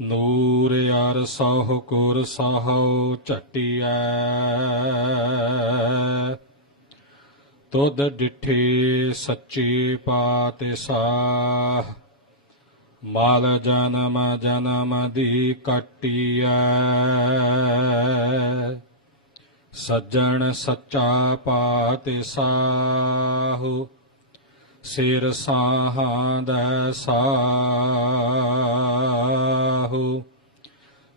ਨੂਰ ਯਾਰ ਸਹੁ ਕੁਰ ਸਹੁ ਝਟਿਐ। ਤੁਧ ਡਿਠੇ ਸੱਚੇ ਪਾਤਸ਼ਾਹ। ਮਾਲ ਜਨਮ ਜਨਮ ਦੀ ਕਟਿਐ। ਸੱਜਣ ਸੱਚਾ ਪਾਤਸ਼ਾਹ। ਸਿਰ ਸਾਹਾਂ ਦਾ ਸਾਹ।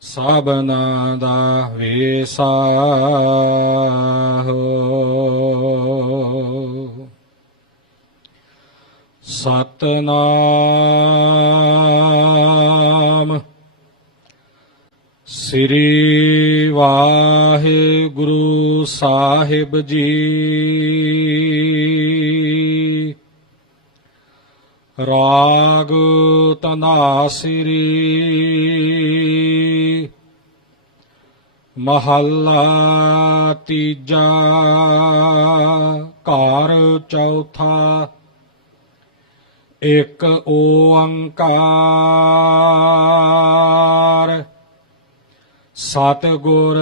ਸਭਨਾ ਦਾ ਵੇਸਾਹੋ ਸਤਨਾਮ ਸ੍ਰੀ ਵਾਹਿਗੁਰੂ ਸਾਹਿਬ ਜੀ। ਰਾਗ ਤਨਾਸਿਰੀ ਮਹੱਲਾ ਤੀਜਾ ਘਰ ਚੌਥਾ ਇੱਕ ਓੰਕਾਰ। ਸਤਿਗੁਰ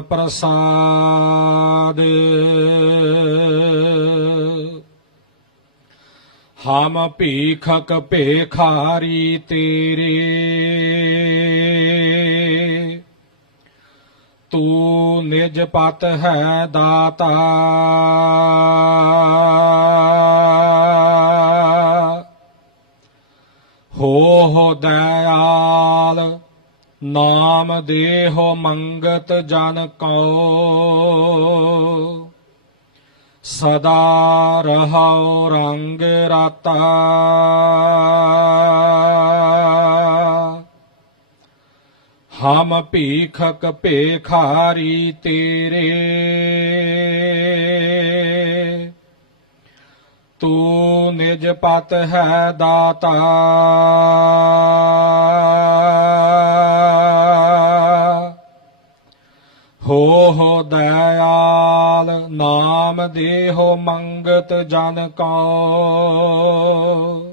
ਪ੍ਰਸਾਦ। ਹਮ ਭੀਖਕ ਭੇਖਾਰੀ ਤੇਰੇ। ਤੂੰ ਨਿਜ ਪਤ ਹੈ ਦਾਤਾ। ਹੋ ਹੋ ਦਇਆਲ, ਨਾਮ ਦੇਹੋ ਮੰਗਤ ਜਨ ਕਉ। ਸਦਾ ਰਹਾਉ ਰੰਗ ਰਾਤਾ। ਹਮ ਭੀਖਕ ਭੇਖਾਰੀ ਤੇਰੇ। ਤੂੰ ਨਿਜ ਪਤ ਹੈ ਦਾਤਾ। ਹੋ ਹੋ ਦਇਆਲ ਨਾਮ ਦੇਹੋ ਮੰਗਤ ਜਨ ਕਉ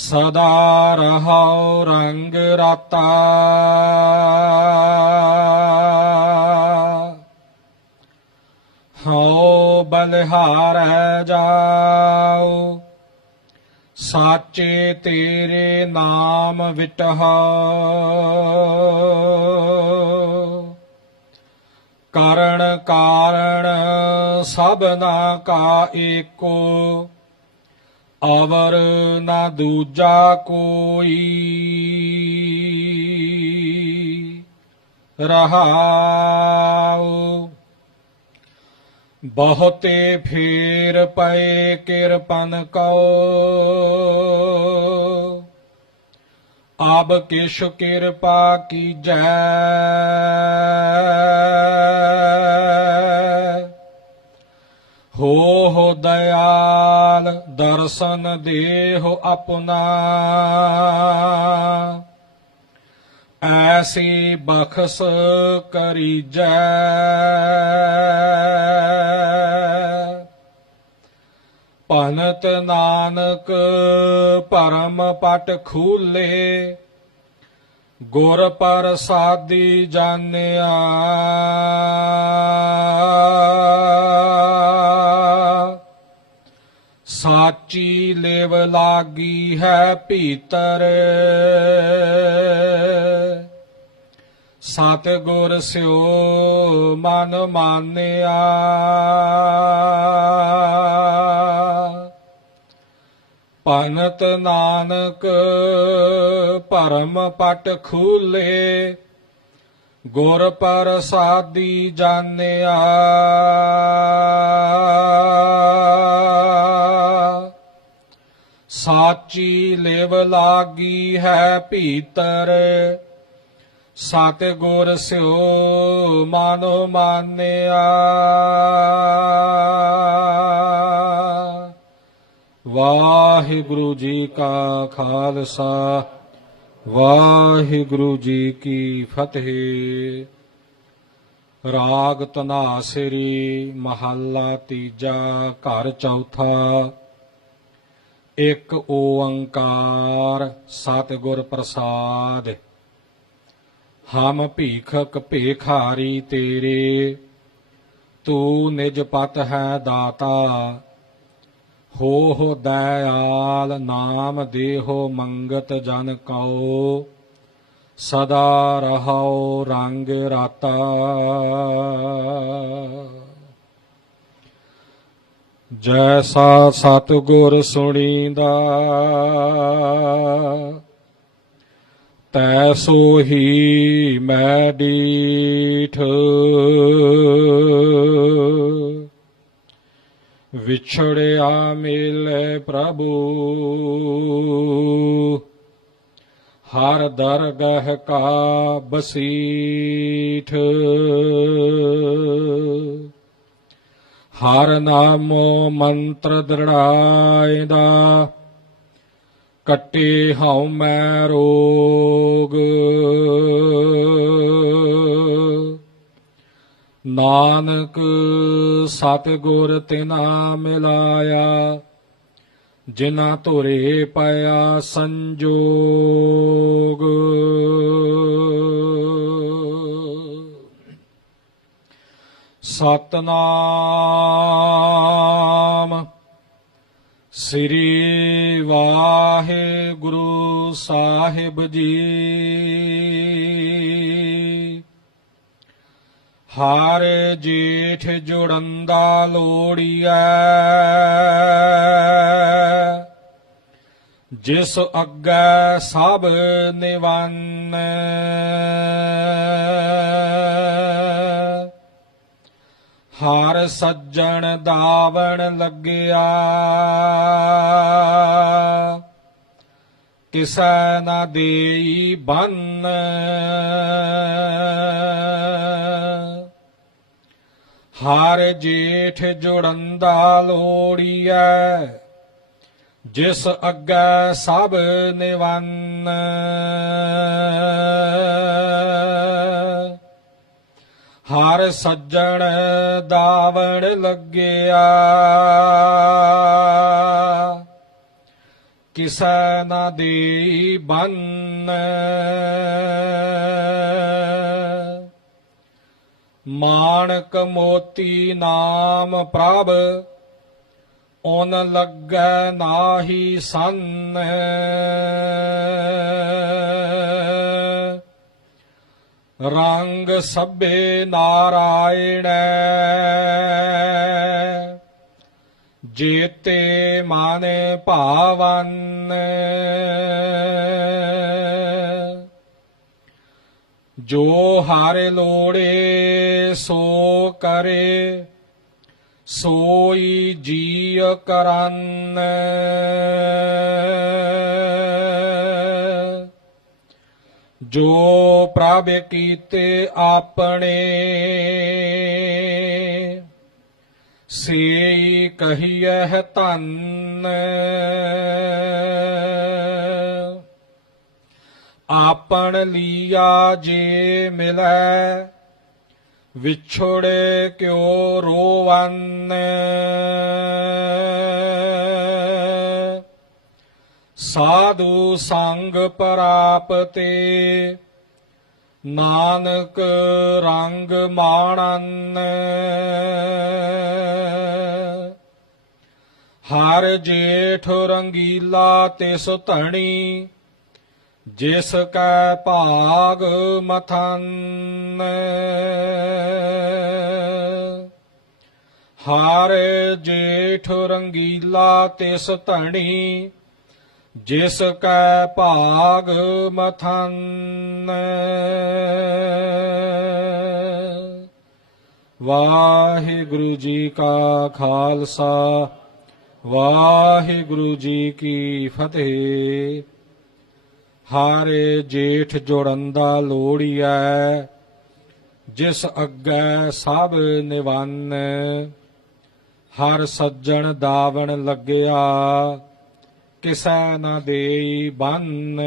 ਸਦਾ ਰਹਾਉ ਰੰਗ ਰਾਤਾ। ਹਉ ਬਲਿਹਾਰੈ ਜਾਉ, ਸਾਚੇ ਤੇਰੇ ਨਾਮ ਵਿਟਹੁ ਕਰਣ ਕਾਰਣ ਸਭਨਾ ਕਾ ਏਕੋ ਅਵਰ ਨਾ ਦੂਜਾ ਕੋਈ। ਰਹਾਉ। ਬਹੁਤੇ ਫੇਰ ਪਏ ਕਿਰਪਨ ਕਉ। ਆਬ ਕਿਛ ਕਿਰਪਾ ਕੀਜੈ। ਹੋ ਹੋ ਦਇਆਲ ਦਰਸ਼ਨ ਦੇਹੁ ਆਪਣਾ। ਐਸੀ ਬਖਸ ਕਰੀਜੈ। ਭਨਤ ਨਾਨਕ ਪਰਮ ਪਟ ਖੂਲੇ। ਗੁਰ ਪ੍ਰਸਾਦੀ ਜਾਣਿਆ। ਸਾਚੀ ਲੇਵ ਲਾਗੀ ਹੈ ਭੀਤਰ। ਸਤ ਗੁਰ ਸਿਓ ਮਨ ਮਾਨਿਆ। ਪਨਤ ਨਾਨਕ ਭਰਮ ਪਟ ਖੂਲੇ। ਗੁਰ ਪ੍ਰਸਾਦੀ ਜਾਣਿਆ। ਸਾਚੀ ਲੇਵ ਲਾਗੀ ਹੈ ਭੀਤਰ। ਸਤ ਗੁਰ ਸਿਓ ਮਾਨੋ ਮਾਨਿਆ। ਵਾਹਿਗੁਰੂ ਜੀ ਕਾ ਖਾਲਸਾ, ਵਾਹਿਗੁਰੂ ਜੀ ਕੀ ਫਤਿਹ। ਰਾਗ ਤਨਾਸਰੀ ਮਹੱਲਾ ਤੀਜਾ, ਘਰ ਚੌਥਾ। ਇੱਕ ਓੰਕਾਰ ਸਤਿਗੁਰ ਪ੍ਰਸਾਦ। ਹਮ ਭੀਖਕ ਭੇਖਾਰੀ ਤੇਰੇ, ਤੂੰ ਨਿਜ ਪਤ ਹੈ ਦਾਤਾ। ਹੋ ਹੋ ਦਇਆਲ ਨਾਮ ਦੇਹੋ ਮੰਗਤ ਜਨ ਕਉ, ਸਦਾ ਰਹਾਉ ਰੰਗ ਰਾਤਾ। ਜੈਸਾ ਸਤਿਗੁਰ ਸੁਣੀਦਾ ਤੈ ਸੋਹੀ ਮੈਂ ਡੀਠ। ਵਿਛੜਿਆ ਮਿਲੇ ਪ੍ਰਭੂ ਹਰ ਦਰਗਹ ਕਾ ਬਸੀਠ। ਹਰ ਨਾਮੋ ਮੰਤਰ ਦ੍ਰਿੜਾਇਦਾ, ਕੱਟੇ ਹਉ ਮੈਂ ਰੋਗ। ਨਾਨਕ ਸਤਿਗੁਰ ਤਿਨਾ ਮਿਲਾਇਆ, ਜਿਨਾ ਧੁਰੇ ਪਾਇਆ ਸੰਜੋਗ। ਸਤਨਾਮ। ਸ੍ਰੀ ਵਾਹਿਗੁਰੂ ਸਾਹਿਬ ਜੀ। ਹਰ ਜੀਠ ਜੁੜੰਦਾ ਲੋੜੀਐ। ਜਿਸ ਅੱਗੇ ਸਭ ਨਿਵੰਨ। ਹਰ ਸੱਜਣ ਦਾਵਣ ਲੱਗਿਆ। ਕਿਸੈ ਨਾ ਦੇਈ ਬੰਨ। ਹਰ ਜੇਠ ਜੁੜੰਦਾ ਲੋੜੀਐ, ਜਿਸ ਅੱਗੇ ਸਭ ਨਿਵੰਨ। ਹਰ ਸੱਜਣ ਦਾਵਣ ਲੱਗਿਆ। ਕਿਸੈ ਨਾ ਦੇ ਬੰਨ। ਮਾਣਕ ਮੋਤੀ ਨਾਮ ਪ੍ਰਭ ਓਨ ਲੱਗੈ ਨਾਹੀ ਸੰਨ। ਰੰਗ ਸਭੇ ਨਾਰਾਇਣ। ਜੀਤੇ ਮਾਨੇ ਭਾਵਨ। ਜੋ ਹਰ ਲੋੜੇ ਸੋ ਕਰੇ ਸੋਈ ਜੀਅ ਕਰਨ। ਜੋ ਪ੍ਰਭ ਕੀਤੇ ਆਪਣੇ ਸੇਈ ਕਹੀਐ ਧੰਨ। ਆਪਣ ਲੀਆ ਜੇ ਮਿਲੈ ਵਿਛੋੜੇ ਕਿਉ ਰੋਵਨ। ਸਾਧੂ ਸੰਗ ਪ੍ਰਾਪਤੇ, ਨਾਨਕ ਰੰਗ ਮਾਣਨ। ਹਰ ਜੇਠ ਰੰਗੀਲਾ ਤਿਸ ਧਣੀ, ਜਿਸ ਕੈ ਭਾਗ ਮਥਨ। ਹਰ ਜੇਠ ਰੰਗੀਲਾ ਤਿਸ ਧਣੀ ਜਿਸ ਕੈ ਭਾਗ ਮਥਨ। ਵਾਹਿਗੁਰੂ ਜੀ ਕਾ ਖਾਲਸਾ, ਵਾਹਿਗੁਰੂ ਜੀ ਕੀ ਫਤਿਹ। ਹਾਰੇ ਜੇਠ ਜੋੜੰਦਾ ਲੋੜੀਐ ਜਿਸ ਅੱਗੇ ਸਭ ਨਿਵੰਨ। ਹਰ ਸੱਜਣ ਦਾਵਣ ਲੱਗਿਆ කෙසා නදෙයි බන්න.